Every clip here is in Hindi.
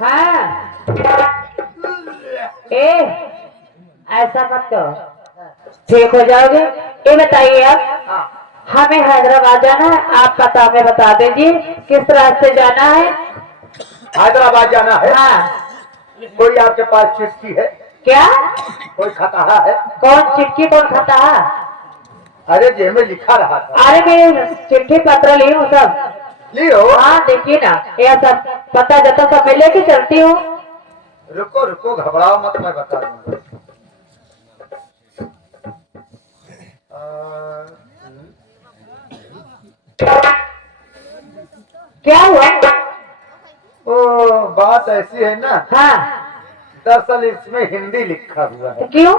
हाँ। ए, ऐसा मत करो, ठीक हो जाओगे। ये बताइए आप, हमें हैदराबाद जाना है, आप पता हमें बता दीजिए किस रास्ते जाना है। हैदराबाद जाना है। हाँ। कोई आपके पास चिट्ठी है? क्या? कोई खताहा है? कौन चिट्ठी, कौन खाता है? अरे जे में लिखा रहा था। अरे मैं चिट्ठी पत्र ली हूँ सब। लियो। हाँ देखिए ना, ये सब पता जता सब मैं लेके चलती हूँ। रुको रुको, घबराओ मत, मैं बता दूंगा। क्या हुआ? ओ बात ऐसी है ना, हाँ। दरअसल इसमें हिंदी लिखा हुआ है। क्यों?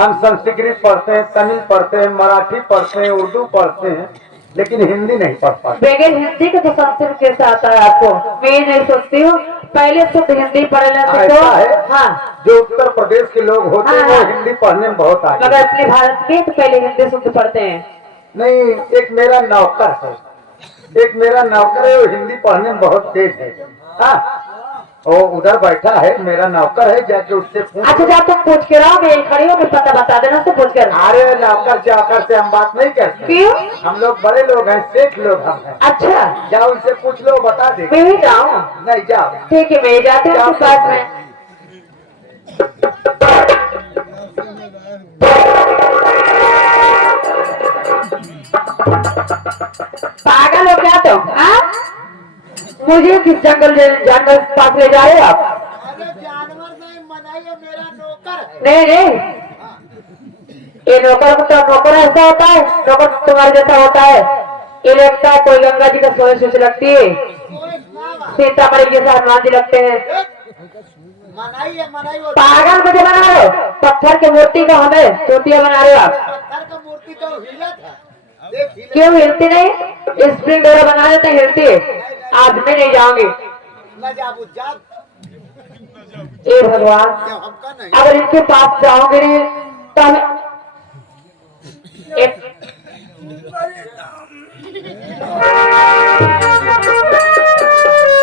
हम संस्कृत पढ़ते हैं, तमिल पढ़ते हैं, मराठी पढ़ते हैं, उर्दू पढ़ते हैं, लेकिन हिंदी नहीं पढ़ पाते। बगैर हिंदी के तो संस्कृत कैसे आता है आपको? मैं ये नहीं सोचती हूँ, पहले शुद्ध हिंदी पढ़ना सीखो। ऐसा है। हाँ। जो उत्तर प्रदेश के लोग होते हैं हाँ, वो हिंदी पढ़ने में बहुत आगे। मगर अपने भारत में तो पहले हिंदी शुद्ध पढ़ते हैं। नहीं, एक मेरा नौकर है, एक मेरा नौकर है, वो हिंदी पढ़ने में बहुत तेज है। हाँ, वो उधर बैठा है, मेरा नौकर है, जाके उससे पूछ। अच्छा जा, तुम पूछ के रहो, मैं खड़ी हूँ, मैं पता बता देना उससे पूछ कर। अरे नौकर चाकर से हम बात नहीं करते। क्यों? हम लोग बड़े लोग हैं, सेठ लोग हम हैं। अच्छा, जाओ उनसे पूछ लो, बता दे। मैं भी जाऊँ? नहीं, जाओ। ठीक है, मैं जाती हूँ उसके पास में। पागल हो क्या तुम? हाँ, मुझे किस जंगल जानवर पास ले जा रहे हो आप? अरे जानवर नहीं, मनाइए, मेरा नौकर है। नहीं नहीं, ये नौकर को तो नौकर ऐसा होता है, नौकर तुम्हारे जैसा होता है। ये लगता है कोई गंगा जी का सोच लगती है, सीतामढ़ी जैसा हनुमान जी लगते हैं। मनाइए मनाइए। पागल मुझे बना रहे हो? पत्थर की मूर्ति का हमें चोटिया बना रहे हो आप? पत्थर का मूर्ति तो हिला था। क्यों हिलती नहीं? स्प्रिंग डोरा बना देते, हिलती है। आज मैं नहीं जाऊंगी। न जाबू जा। ए भगवान, हमका नहीं। अगर इनके पास जाओगे नहीं तो हमें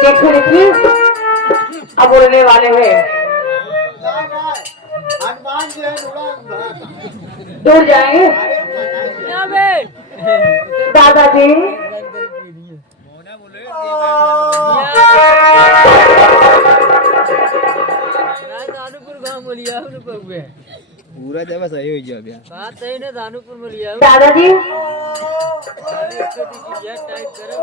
देखो देखिए, अब उड़ने वाले हैं। हनुमान जी है, दूर जाएंगे। दादाजी, पूरा जब सही हो गया अभी बात सही ना दानूपुर में लिया दादाजी, टाइप करो।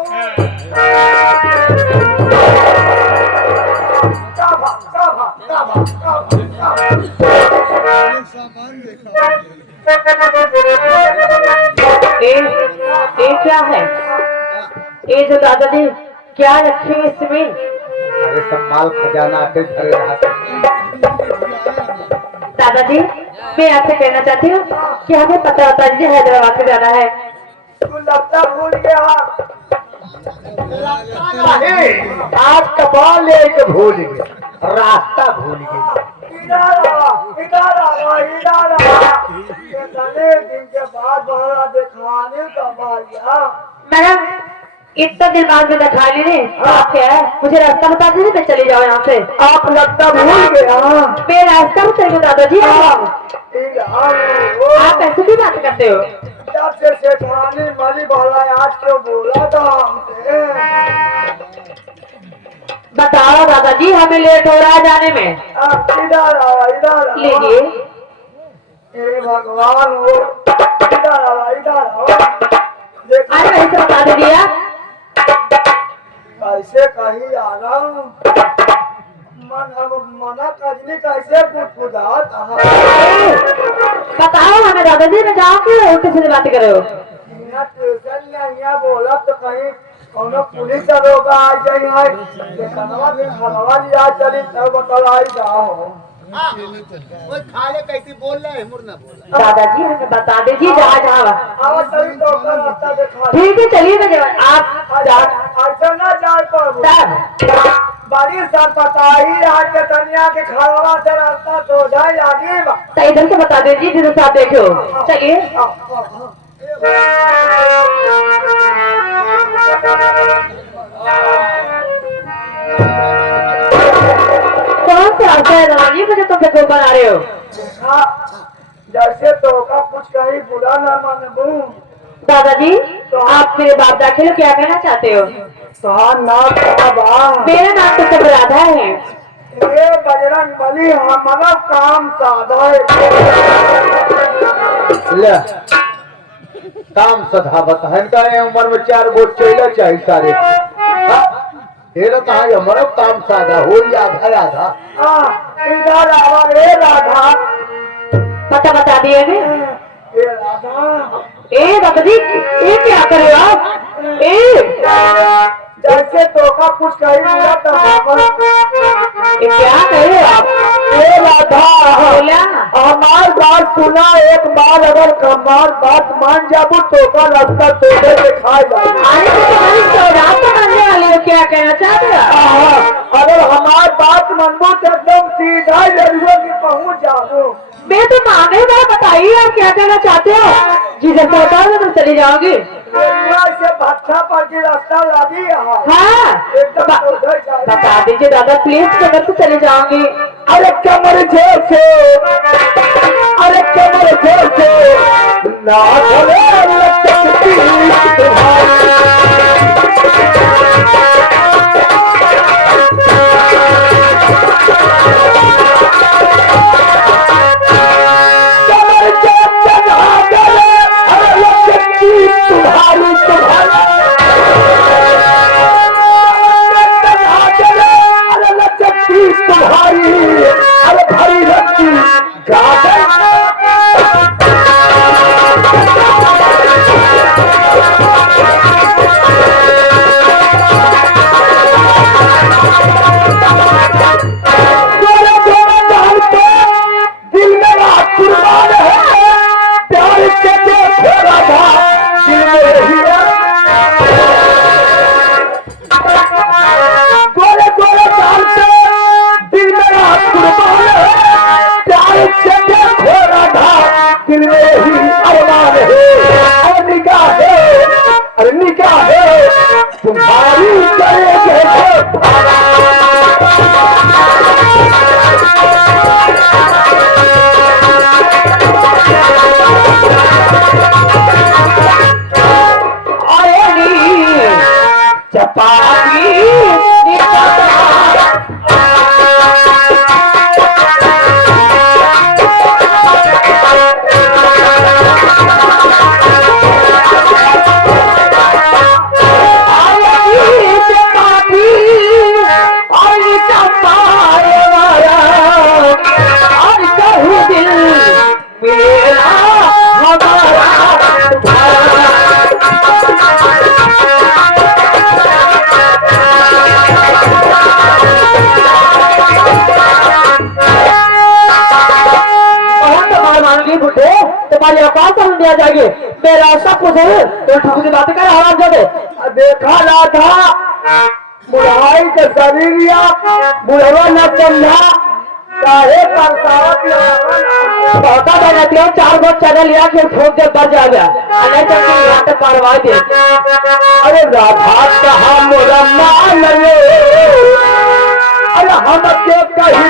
ये क्या है? ये जो दादाजी क्या रखे हुए इसमें? अरे सब माल खजाना आके धरे रहा था। दादाजी, मैं आपसे कहना चाहती हूँ कि हमें पता बता दीजिए, हैदराबाद से जाना है। तू लगता भूल गया। आज कपाल लेके भूल गया, रास्ता भूल गया। दिन के बाद दिखाने का मैडम, इतना दिन बाद में दिखा ली आप क्या है? मुझे रास्ता बता दीजिए, मैं चली जाऊँ यहाँ से। आप लगता भूल गया। मैं रास्ता बताइए दादाजी। आप ऐसे भी बात करते हो? जब से सेठानी मली वाला आज क्यों बोला था हमसे? बताओ दादाजी, हमें लेट हो रहा है जाने में। आप इधर आओ, इधर आओ। लीजिए। हे भगवान, वो इधर आओ, इधर आओ। अरे ऐसे बता दीजिए आप। कैसे कहीं आ रहा हूँ, मना करने कैसे फुटफुटात। बताओ हमें दादाजी, मैं जाऊँ कि उल्टे सीधे बातें कर रहे हो? यहाँ ट्यूशन में यहाँ बोला तो कहीं कौनो पुलिस दरोगा आ जाए है, देखनवा भी खलवा लिया चली तब बतलाई जाओ। वो खाले कैसी बोल रहे हैं, मुर्ना बोल। दादाजी हमें बता दीजिए जहाँ जहाँ। आवाज सही तो अपना रास्ता दिखा। ठीक है, चलिए मैं आप ऐसा ना जाए पर बड़ी सर बताई आज के तनिया के खलवा से रास्ता तो जाए आगे। तो इधर से बता दीजिए जिधर से आप देखे हो। चलिए। रास्ता है दादा जी, मुझे तुम बेवकूफ बना रहे हो। जैसे तो का कुछ कहीं बुरा ना मानबू। दादाजी आप मेरे बाप दाखिल हो, क्या कहना चाहते हो? तो नाम मेरा नाम तो सब राधा है। ये बजरंग बली हमारा काम साधा है। ले काम सधावत है इनका उम्र में 4 गो चेला चाहिए सारे। तेरा कहा हमारा काम साधा हो आधा आधा। इधर आवा ए राधा, पता बता दिए ए राधा। ए दादाजी ये क्या कर रहे हो आप? जैसे तो का कुछ कहीं बुरा तो ये क्या कर रहे हो आप? ए राधा बोला हमार बात सुना, एक बार अगर हमार बात मान जाबू तो का रास्ता तोड़े दिखाई जाए। अरे तो तुम्हारी सौगात तो मानने वाले हो, क्या कहना चाहते हो? अगर हमार बात मनबू तो एकदम सीधा जरूर की पहुंच जाबू। मैं तो मांगे मैं बताइए आप क्या कहना चाहते हो? जी जब बताओ तो मैं चली जाऊंगी। से भट्टा पर की रास्ता लगी हाँ एकदम उधर जाए। बता दीजिए दादा प्लीज, मैं तो चली जाऊंगी। अरे कमर से अरे कमर से ना चले लचकती तुम्हारी। तुम्हारी औकात समझ दिया जाएगी। मेरा रास्ता पूछे तो ठुक बातें कर आराम जो दे। देखा ना था बुढ़ाई के शरीर या बुढ़वा न समझा चाहे परसावत बहुता रहती है 4 गो चैनल लिया फिर ठोक दे बढ़ जाएगा नहीं तो घाटे पारवा दे। अरे राधा कहा मोरा मान ले अरे हम के कही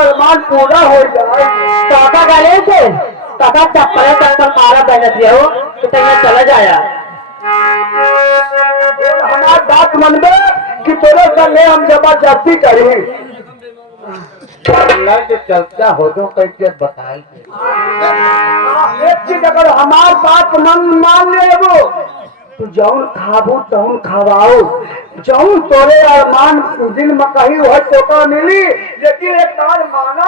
अरमान पूरा हो जाए। काका गले से काका चप्पल तक मारा बहन दिया हो तो तैयार चला जाया। हमारी बात मन में कि तेरे संगे हम जबरदस्ती करी तो चलता हो तो कैसे बताए। एक चीज अगर हमार बात मान ले वो तो जौन खाबू तौन खवाओ, जौन तोरे अरमान दिल में कही वह टोका मिली, लेकिन एक बार माना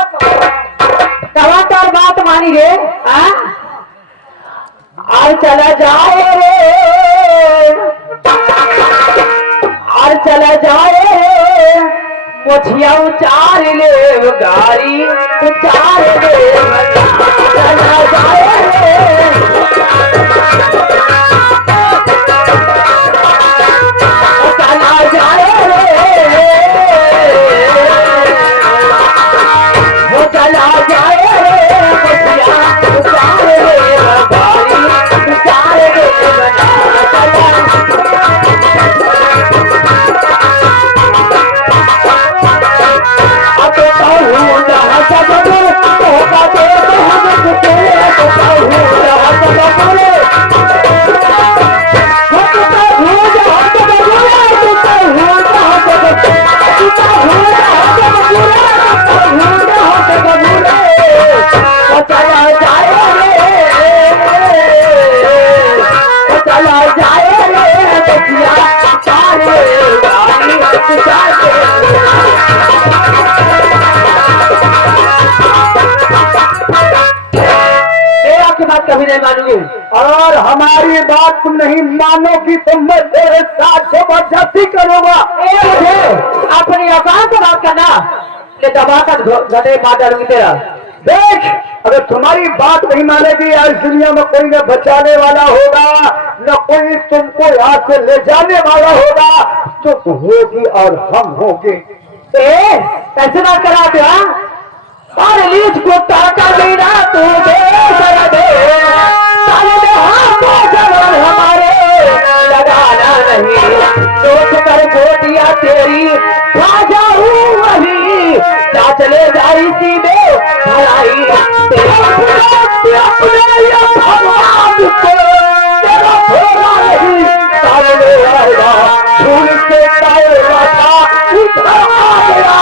टमाटर बात मानी रे और चला जाए रे और चला जाए रे मुझिया उचार ले गाड़ी उचार ले चला जाए रे चला जाए रे वो चला जाए रे मुझिया उचार ले गाड़ी उचार ले कभी नहीं मानूंगी और हमारी बात तुम नहीं मानोगी तो मैं तेरे साथ जबरदस्ती करूंगा। अपनी औकात से बात करना ले दबा कर गले मार डालूंगी तेरा। देख अगर तुम्हारी बात नहीं मानेगी आज दुनिया में कोई न बचाने वाला होगा न कोई तुमको यहाँ से ले जाने वाला होगा, तो तुम होगी और हम होंगे। कैसे बात कराते हैं और लीज को टाका देना तू दे दे हमारे लगाना नहीं सोच कर गोटियां तेरी खा जाऊं वही जा चले जाई सीधे भलाई भगवान को तेरा भोला नहीं सामने आएगा भूल के टायरा था उठा गया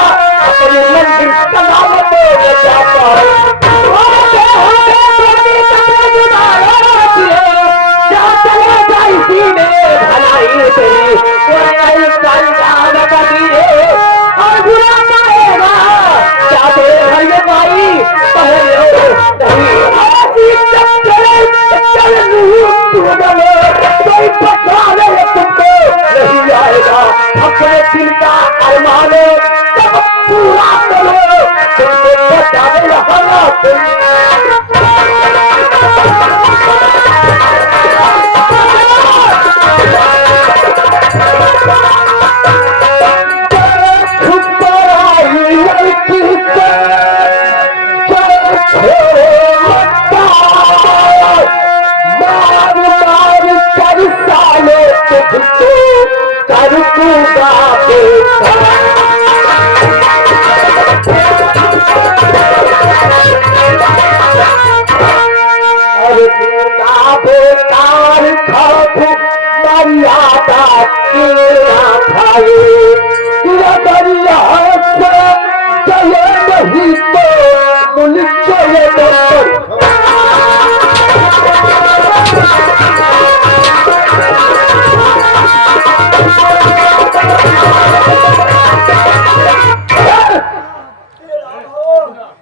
अपनी लंबी सलामत अपने दिल का अरमान पूरा करो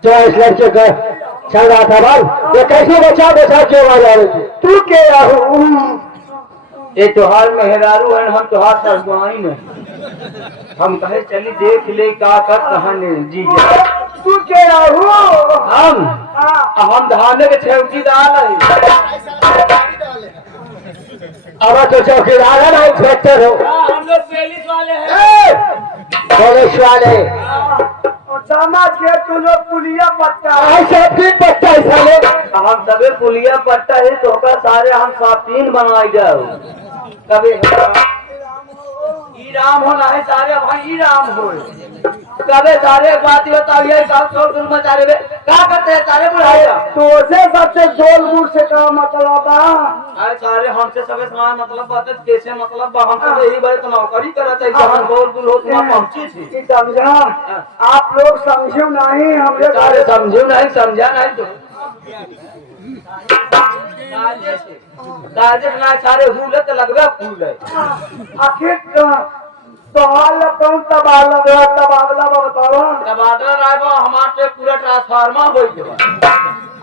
जो इस लड़के का चल रहा था भाई, ये कैसे बचा क्यों आ जा रही थी? तू क्या ये त्योहार में हेरारू है, हम त्योहार सरगुआई नहीं। हम कहे चली देख ले का कर कहानी जी जा। तू क्या हम धाने के चौकीदार है। अब तो चौकीदार है ना, इंस्पेक्टर हो। हम लोग पुलिस वाले हैं। पुलिस वाले समाज के तू लोग पुलिया पट्टा ऐसा फिर पट्टा साले हम सबे पुलिया पट्टा है तो सारे हम साथीन बनवाई जाओ। कभी ई राम होना है सारे भाई ई राम हो कबे सारे बात बताइए काम छोड़ दूर में सारे क्या करते हैं सारे बुढ़ाइया तो से सबसे जोल मूल से का मतलब अरे सारे हमसे सबे समान मतलब बात है कैसे मतलब हम तो यही बारे तो नौकरी करते हैं जहां बोल बुल हो तुम पहुंची थी कि समझा आप लोग समझो नहीं हमरे सारे समझो नहीं समझा नहीं तो राजेश ना सारे हुले तो लगवे फूल है आखिर तो हाल कौन तबादला बताओ टमाटर रायबा हमारे पूरा ट्रांसफार्मर हो गया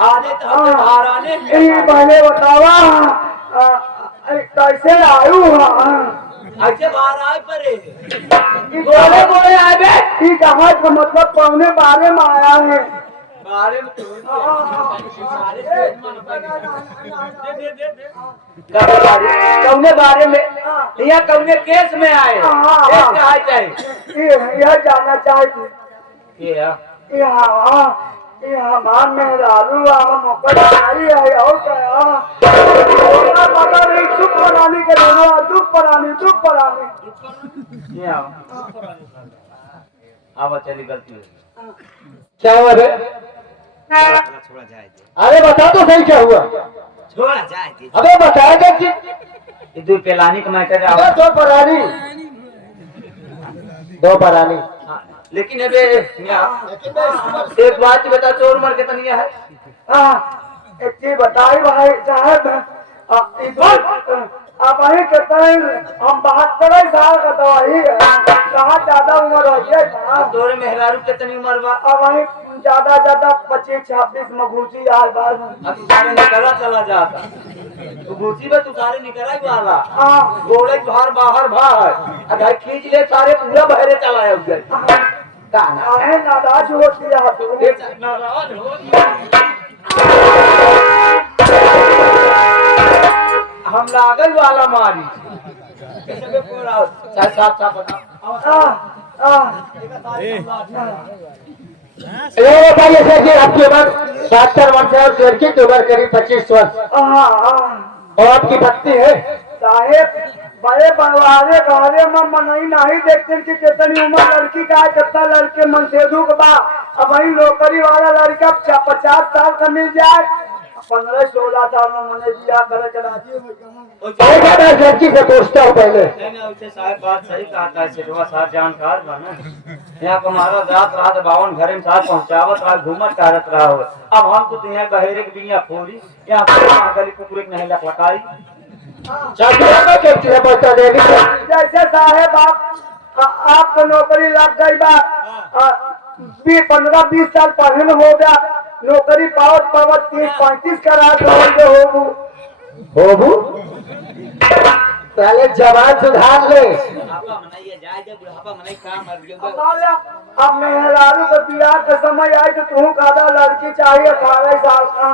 आने तो हम महारानी ये पहले बतावा कैसे आयु ऐसे बाहर आए परे गोले गोले आए बे ठीक है का मतलब पौने बारे में आया है बारे में कौने बारे में या कौने केस में आए यह जानना चाहिए ये ये हमार में रालू मौका है और क्या पता नहीं दुख परानी के दोनों दुख परानी ये आओ चली गलती है क्या हुआ रे छोड़ा जाए अरे बता तो सही क्या हुआ छोड़ा जाए अबे बताया क्या कि ये दो पेलानी का मैटर है अबे दो परानी लेकिन अबे एक बात बता चोर मर के तनिया है एक चीज बताई भाई साहब आप वही कहते हैं हम 72 साल का दवाई कहाँ ज्यादा उम्र हो गया तोरे मेहरारू के तनी उम्र बा अब वही ज्यादा 25-26 में घुसी यार बाद अब सारे निकला चला जाता तू घुसी में तू सारे निकला ही वाला हाँ गोले बाहर बाहर बाहर अगर खींच ले सारे पूरा बहरे चलाया उधर काना आहे नाराज हो दिया नाराज हो हम लागल वाला मारी कैसे पूरा साफ साफ बता ये बताइए सर जी आपकी उम्र 72 वर्ष है और शेर की उम्र करीब 25 वर्ष और आपकी पत्नी है साहेब बड़े बनवारे घरे में मनई नहीं देखते कि कितनी उम्र लड़की का है कितना लड़के मन से दुख बा अब वही नौकरी वाला लड़का 50 साल का मिल जाए 15-16 साल में मैंने दिया करे के राजी लड़की से पूछता हूँ पहले नहीं साहब बात सही कहा था सिरवा साहब जानकार बना यहाँ को हमारा रात 52 घरे में साथ पहुँचावत रहा घूमत करत रहा हो अब हम तो यहाँ बहेरे के बिया फोरी यहाँ गली कुकुर नहीं लटकाई जैसे साहेब आपको नौकरी लग गई बा 15-20 साल पढ़े में हो गया नौकरी पावत 30-35 का रात होबू पहले जवान सुधार ले अब मेहरारू तो बियाह का समय आई तो तू कादा लड़की चाहिए 18 साल का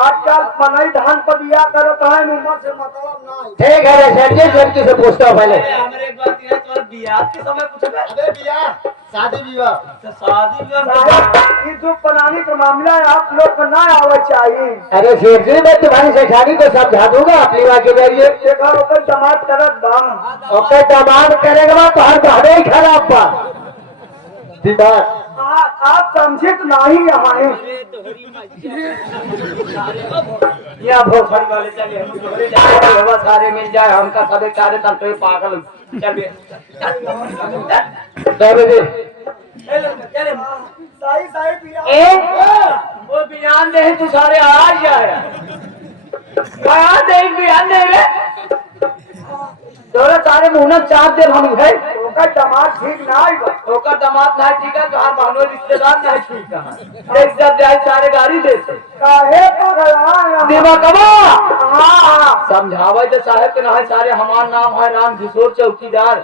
आजकल मनई धान पर बियाह करत है उम्र से मतलब नहीं ठीक है सर लड़की से पूछता हूँ पहले हमारे एक बात है तुम्हारे बियाह के समय पूछबे अबे बियाह शादी विवाह तो शादी विवाह ये जो पुरानी का मामला है आप लोग को ना आवे चाहिए अरे शेर जी मैं तुम्हारी सेठानी को समझा दूंगा अपनी बात के जरिए देखा ओकर दामाद करत बा ओकर दामाद करेगा तो हर बहरे ही खराब बा दिमाग आप समझे तो नहीं यहाँ या भोसड़ी वाले चले हम तोहरे जाए हवा सारे मिल जाए हमका सबे कार्य तंत्र पागल चल बे चले सही सही पिया वो बयान दे तू सारे आ जाए बयान दे बयान दे रे तोरा सारे मुहना चाप दे हम है ओकर दामाद ठीक ना आई ओकर दामाद ना ठीक है तो हम भानो रिश्तेदार नहीं ठीक है एक जब जाए सारे गाड़ी दे से काहे पगला देवा कबा हां समझावे तो साहब के ना सारे हमार नाम है राम किशोर चौकीदार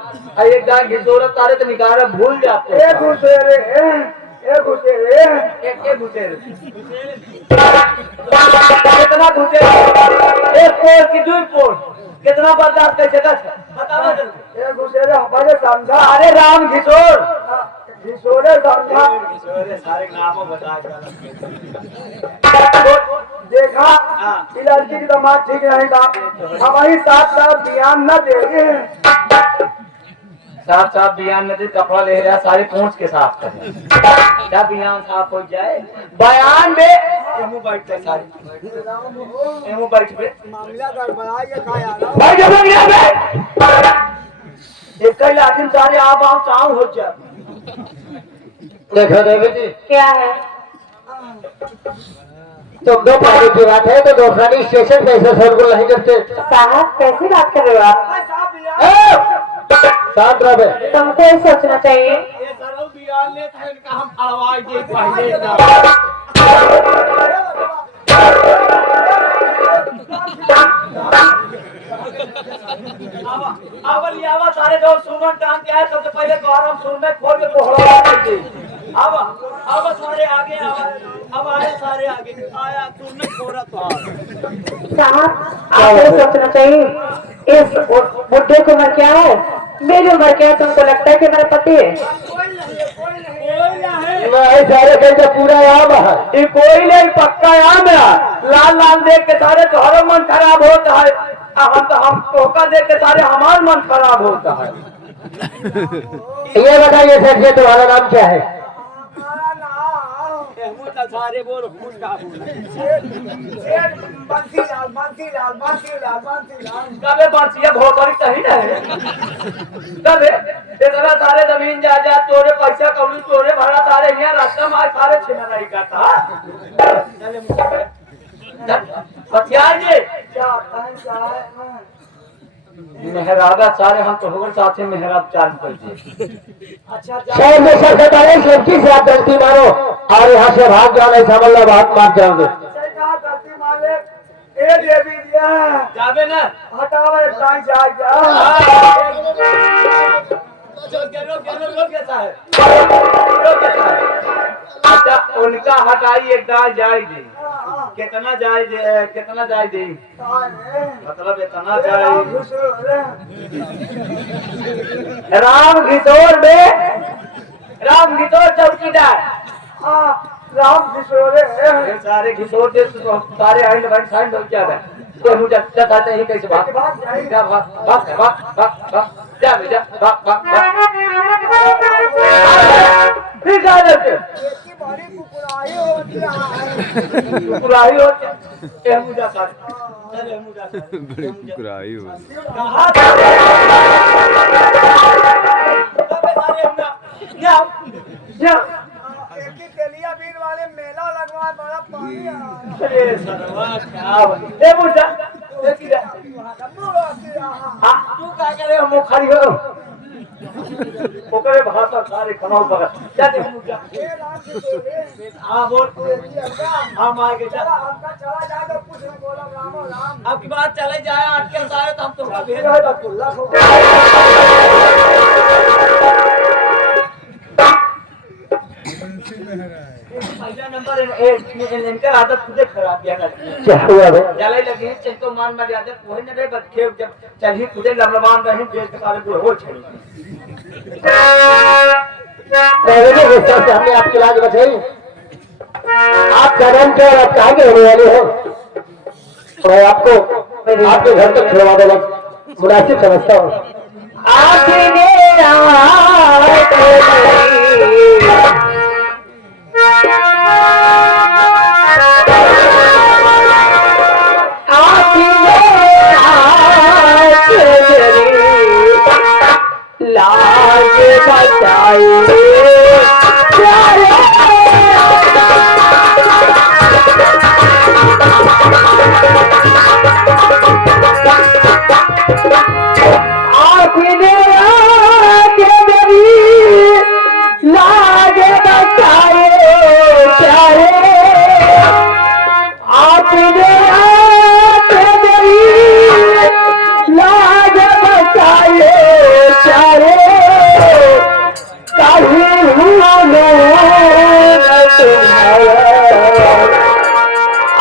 एक दान किशोर तारे तो निकारे भूल जाते ए गुसेरे एक घुसेरे कितना घुसेरे एक पोल की दो पोल कितना बर्दाश्त कैसे कर बताओ जल्दी ए गुसेरे हमारे समझा अरे राम किशोर किशोरे समझा किशोर सारे नामों बता देखा ये लड़की की दामाद ठीक नहीं था हम वही 7 साल ध्यान न देंगे साफ साफ बियान नदी कपड़ा ले रहा सारे पूंछ के साफ कर क्या बियान साफ हो जाए बयान में एमू बैठ पे सारे एमू बैठ पे मामला गड़बड़ा ये खाया भाई जब लग गया एक कई लाखिन सारे आप चाव हो जा देखो देवी जी क्या है? तुम दो पानी की बात है तो दोपहरी स्टेशन पे ऐसे शोरगुल नहीं करते। साहब कैसी बात कर रहे हो आप? शांत रहे। तुमको ये सोचना चाहिए। ये सरो बियान ले था इनका हम फड़वाई दे पहले अब लियावा सारे दोस्त सुमन टांग के आए सबसे पहले तो आराम सुन में खोल के कोहड़ा दे अब सारे आगे अब आए सारे आगे आया तुमने खोरा तो साहब आपको ये सोचना चाहिए इस बुढ़े की उम्र क्या है, मेरी उम्र क्या है? तुमको लगता है कि मेरा पति है? सारे कहते पूरा आम है ये कोई नहीं पक्का आम है लाल लाल देख के सारे तुम्हारा मन खराब होता है हम टोका देख के सारे हमारा मन खराब होता है। ये बताइए सर जी तुम्हारा नाम क्या है? सारे बोल कबे बंसिया भोपरी सही ना है कबे इतना सारे जमीन जायदाद तोरे पैसा कौड़ी तोरे भरा सारे यहाँ रास्ता में सारे छीना नहीं करता हथियार जी मेहराबा सारे हम तो होकर साथ में मेहराब चालू कर दिए। शहर में सर बताए सेफ्टी से आप गलती मारो और यहाँ से भाग जाना ऐसा मतलब हाथ मार जाओगे। जाबे ना हटावे टाइम जा अच्छा उनका हटाई एक दाल जाए दे कितना जाए दे मतलब इतना जाए राम घिसोर में राम घिसोर चौकीदार राम किशोरे ये सारे घिसोर दे सारे हैंड बैंड साइड हो जा रहा है ये मुझे चाहता है कैसे भाग जा भाग जा फिर जा दे बड़ी कुकुराई होती है कुकुराई होती है मुझे सारे चले मुझे बड़ी कुराई हो कहां जा तेलिया बीर वाले मेला लगवा बड़ा पानी आ अरे सरवा क्या ए मुझे देखिए हां तू क्या करे हम खड़ी हो ओकरे भाषा सारे खनाल बगल जा दे मुझे हां बोल हम आगे चला चला जाए तो कुछ न बोला राम राम अब की बात चले जाए आज के सारे तो हम तो भेज पहला नंबर इनका आदत खुद खराब किया क्या हुआ बे जलाई लगी चिंतो मान मर्यादा कोई न रे बच्चे जब चलिए खुदे लमलमान रहे देश के काले हो छड़ी पहले के गुस्सा से हमने आपकी लाज बचाई आप कदम के और आप कहाँ के होने वाले हो मैं आपको आपके घर तक छुड़वा देगा मुनासिब समझता हूँ लाज बचाइए आपने आके मेरी लाज बचाए प्यारे आपने आके मेरी लाज बचाए प्यारे कहीं भूलो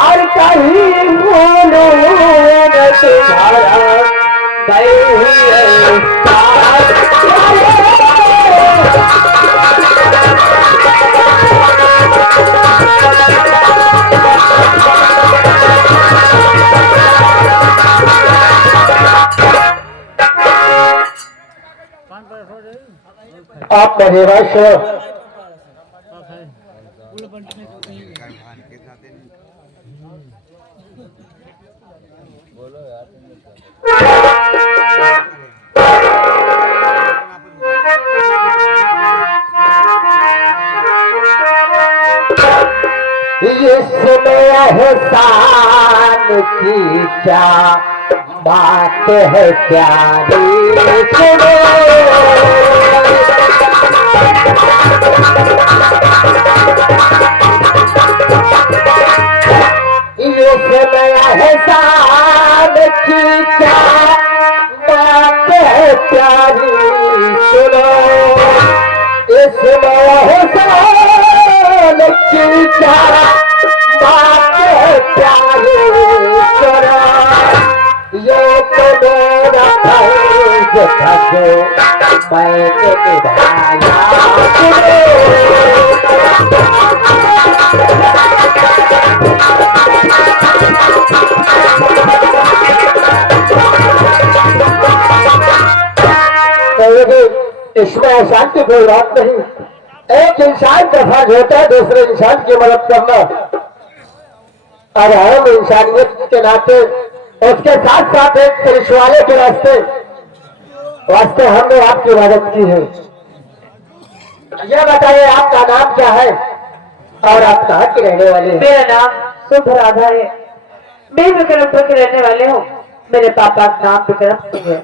और कहीं भूलो तुम्हारा आप मेरे वश इसमें एहसान की क्या बात है प्यारी सुनो इसमें एहसान की क्या बात है प्यारी सुनो इसमें एहसान की क्या बात है प्यारी सुनो ये तो मेरा फर्ज था जो मैंने निभाया इसमें एहसान की कोई बात नहीं। एक इंसान का फर्ज होता है दूसरे इंसान की मदद करना और हम इंसानियत के नाते उसके साथ साथ एक पुलिस वाले के वास्ते हमने आपकी मदद की है। यह बताइए आपका नाम क्या है और आप कहाँ के रहने वाले हैं? मेरा नाम शुभ राधा है। मैं विक्रमपुर के रहने वाले हूँ। मेरे पापा का नाम विक्रम सिंह है।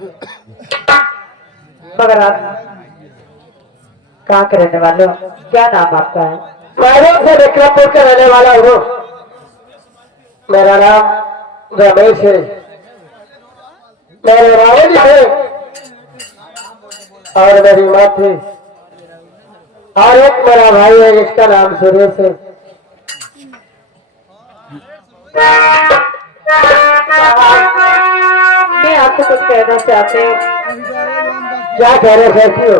मगर आप कहाँ के रहने वाले हो? क्या नाम आपका है? मैं से विक्रमपुर का रहने वाला हूँ। मेरा नाम रमेश है। मेरे बाबा जी है और मेरी माँ थी और एक मेरा भाई है जिसका नाम सुरेश है। मैं आपको कुछ कहना चाहती हूँ। क्या कहना चाहती हो?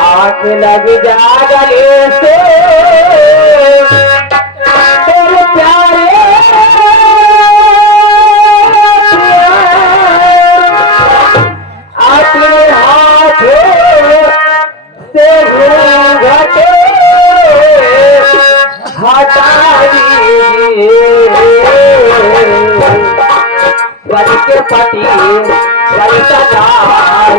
आग लग जा गले से तेरे प्यारे अपने हाथों से घूंघटे हटा दीजिए। वन के पति वन सजाए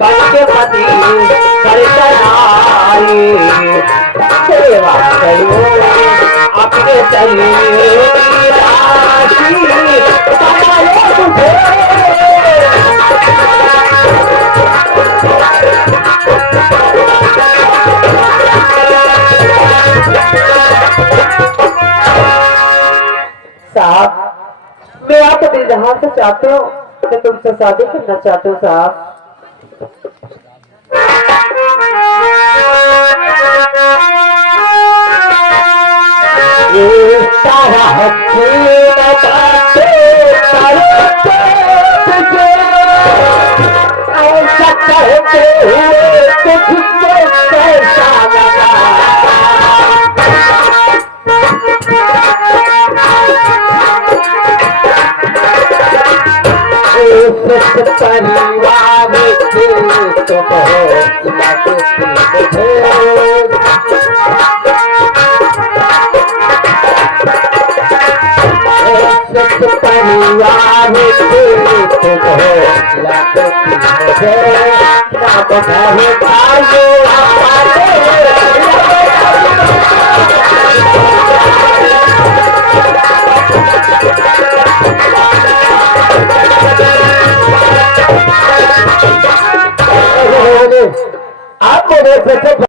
बच्चे पति सेवा करो अपने शरीर की राशि बनाए तुझे। साहब मैं आपको दिल जहां से चाहते हो मैं तुमसे शादी करना चाहते हो साहब। ऐसा कहते हुए तुझको कैसा लगा? परिवार के तो बहुत लगती मुझे परिवार के तो बहुत लगती मुझे। ना बधाई